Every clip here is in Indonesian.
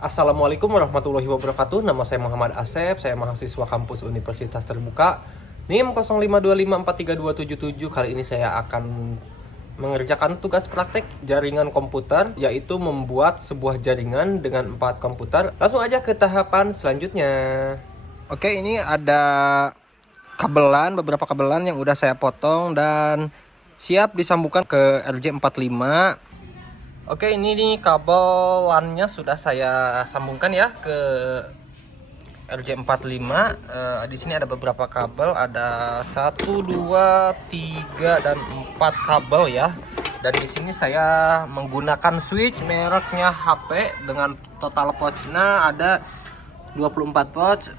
Assalamualaikum warahmatullahi wabarakatuh. Nama saya Muhammad Asep, saya mahasiswa kampus Universitas Terbuka NIM 0525432277. Kali ini saya akan mengerjakan tugas praktek jaringan komputer, yaitu membuat sebuah jaringan dengan 4 komputer. Langsung aja ke tahapan selanjutnya. Oke, ini ada beberapa kabelan yang udah saya potong dan siap disambungkan ke RJ45. Oke, ini nih kabel LAN-nya sudah saya sambungkan ya ke RJ45. Di sini ada beberapa kabel, ada 1, 2, 3 dan 4 kabel ya. Dan di sini saya menggunakan switch mereknya HP dengan total ports-nya ada 24 ports.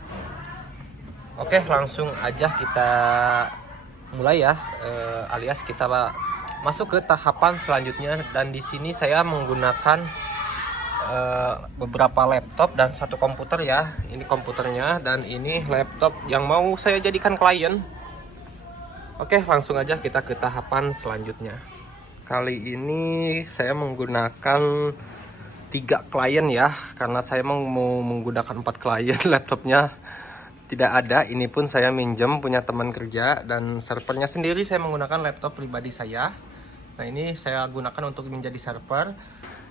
Oke, langsung aja kita mulai ya, alias kita masuk ke tahapan selanjutnya. Dan di sini saya menggunakan beberapa laptop dan 1 komputer ya. Ini komputernya dan ini laptop yang mau saya jadikan klien. Oke, langsung aja kita ke tahapan selanjutnya. Kali ini saya menggunakan 3 klien ya, karena saya mau menggunakan 4 klien. Laptopnya tidak ada, ini pun saya minjem punya teman kerja, dan servernya sendiri saya menggunakan laptop pribadi saya. Nah, ini saya gunakan untuk menjadi server.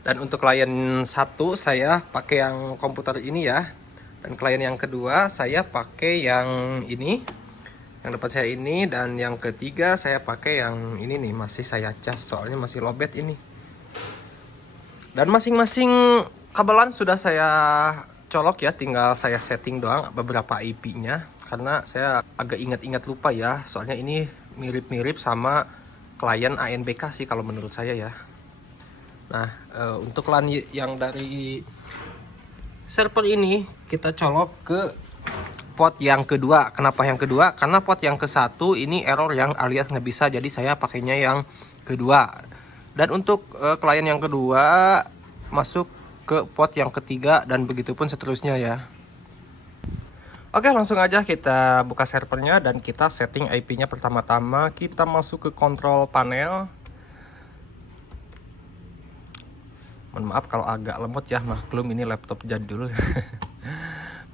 Dan untuk klien 1 saya pakai yang komputer ini ya. Dan klien yang kedua saya pakai yang ini, yang dapat saya ini. Dan yang ketiga saya pakai yang ini nih, masih saya cas soalnya masih lowbat ini. Dan masing-masing kabelan sudah saya colok ya, tinggal saya setting doang beberapa IP-nya. Karena saya agak ingat-ingat lupa ya, soalnya ini mirip-mirip sama klien ANBK sih kalau menurut saya ya. Nah, untuk LAN yang dari server ini kita colok ke port yang kedua. Kenapa yang kedua? Karena port yang ke-1 ini error yang alias nggak bisa, jadi saya pakainya yang kedua. Dan untuk klien yang kedua masuk ke port yang ketiga dan begitu pun seterusnya ya. Oke, langsung aja kita buka servernya dan kita setting IP-nya. Pertama-tama kita masuk ke control panel. Mohon maaf kalau agak lemot ya, maklum ini laptop jadul.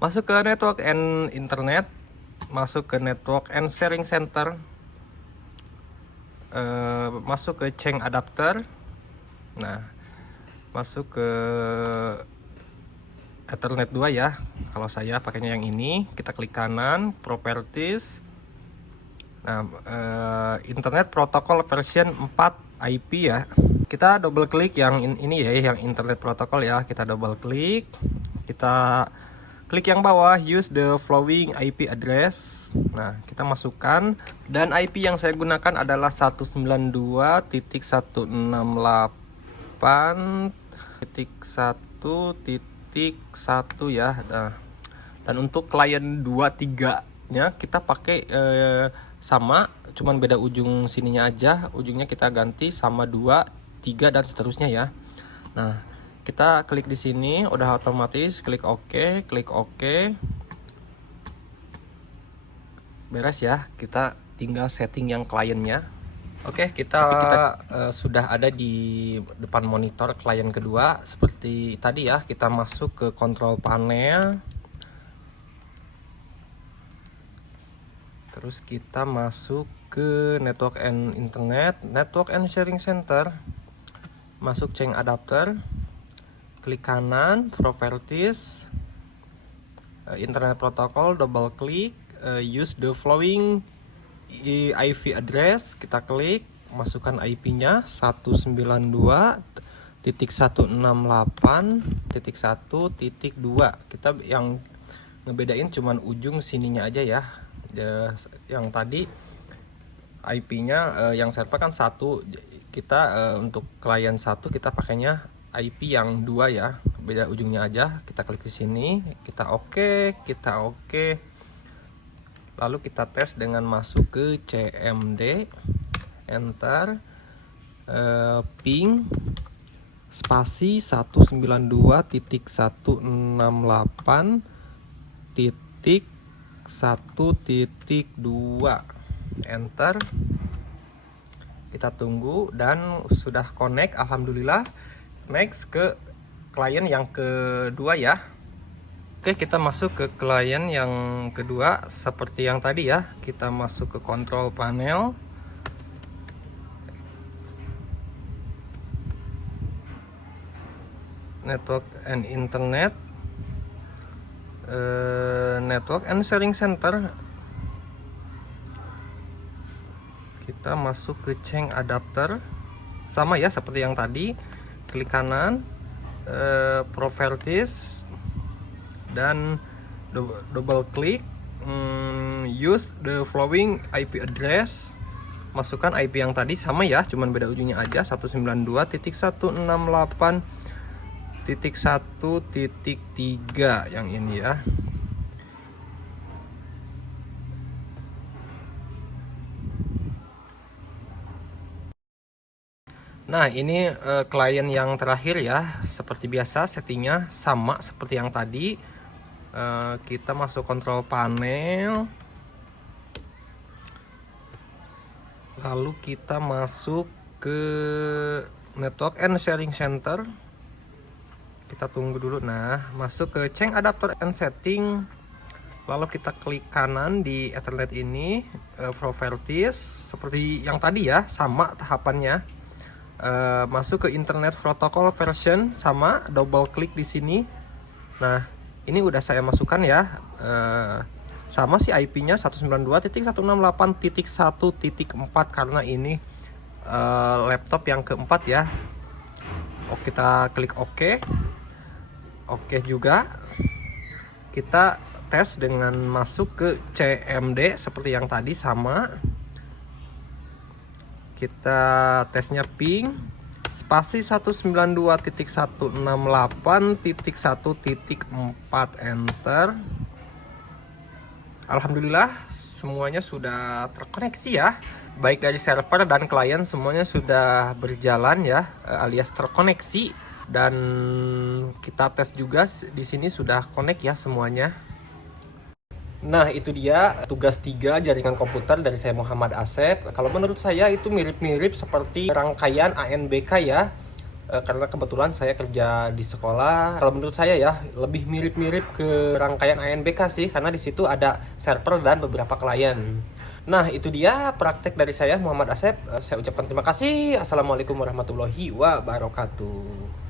Masuk ke network and internet, masuk ke network and sharing center, masuk ke chain adapter. Nah, masuk ke Ethernet 2 ya. Kalau saya pakainya yang ini, kita klik kanan, properties. Nah, internet protocol version 4 IP ya. Kita double klik yang ini ya, yang internet protocol ya. Kita double klik. Kita klik yang bawah, use the following IP address. Nah, kita masukkan, dan IP yang saya gunakan adalah 192.168.1.1 ya. Nah, dan untuk klien 2-3-nya kita pakai sama, cuman beda ujung sininya aja. Ujungnya kita ganti sama 2, 3 dan seterusnya ya. Nah, kita klik di sini, udah otomatis klik OK, klik OK. Beres ya, kita tinggal setting yang kliennya. Oke, kita sudah ada di depan monitor klien kedua. Seperti tadi ya, kita masuk ke control panel. Terus kita masuk ke network and internet, network and sharing center. Masuk chain adapter. Klik kanan, properties, internet protocol, double klik, use the following IP address. Kita klik, masukkan IP-nya 192.168.1.2. Kita yang ngebedain cuman ujung sininya aja ya. Yang tadi IP-nya yang server kan 1, kita untuk klien 1 kita pakainya IP yang 2 ya, beda ujungnya aja. Kita klik di sini, kita oke, lalu kita tes dengan masuk ke CMD, enter, ping spasi 192.168.1.2, enter. Kita tunggu dan sudah connect, alhamdulillah. Next ke klien yang kedua ya. Oke, kita masuk ke klien yang kedua. Seperti yang tadi ya, kita masuk ke control panel. Network and Internet, Network and Sharing Center. Kita masuk ke change adapter, sama ya seperti yang tadi. Klik kanan, properties, dan double klik, use the following IP address. Masukkan IP yang tadi, sama ya, cuman beda ujungnya aja, 192.168.1.3 yang ini ya. Nah, ini klien yang terakhir ya. Seperti biasa settingnya sama seperti yang tadi. Kita masuk control panel, lalu kita masuk ke network and sharing center. Kita tunggu dulu. Nah, masuk ke change adapter and setting, lalu kita klik kanan di Ethernet ini, properties seperti yang tadi ya, sama tahapannya. Masuk ke internet protocol version, sama, double klik di sini. Nah, ini udah saya masukkan ya, sama si IP-nya 192.168.1.4 karena ini laptop yang keempat ya. Oke, kita klik OK. Oke juga. Kita tes dengan masuk ke CMD seperti yang tadi, sama. Kita tesnya ping spasi 192.168.1.4, enter. Alhamdulillah semuanya sudah terkoneksi ya, baik dari server dan klien semuanya sudah berjalan ya, alias terkoneksi. Dan kita tes juga di sini sudah connect ya semuanya. Nah, itu dia tugas 3 jaringan komputer dari saya, Muhammad Asep. Kalau menurut saya itu mirip-mirip seperti rangkaian ANBK ya, karena kebetulan saya kerja di sekolah. Kalau menurut saya ya lebih mirip-mirip ke rangkaian ANBK sih, karena di situ ada server dan beberapa klien. Nah, itu dia praktek dari saya, Muhammad Asep. Saya ucapkan terima kasih. Assalamualaikum warahmatullahi wabarakatuh.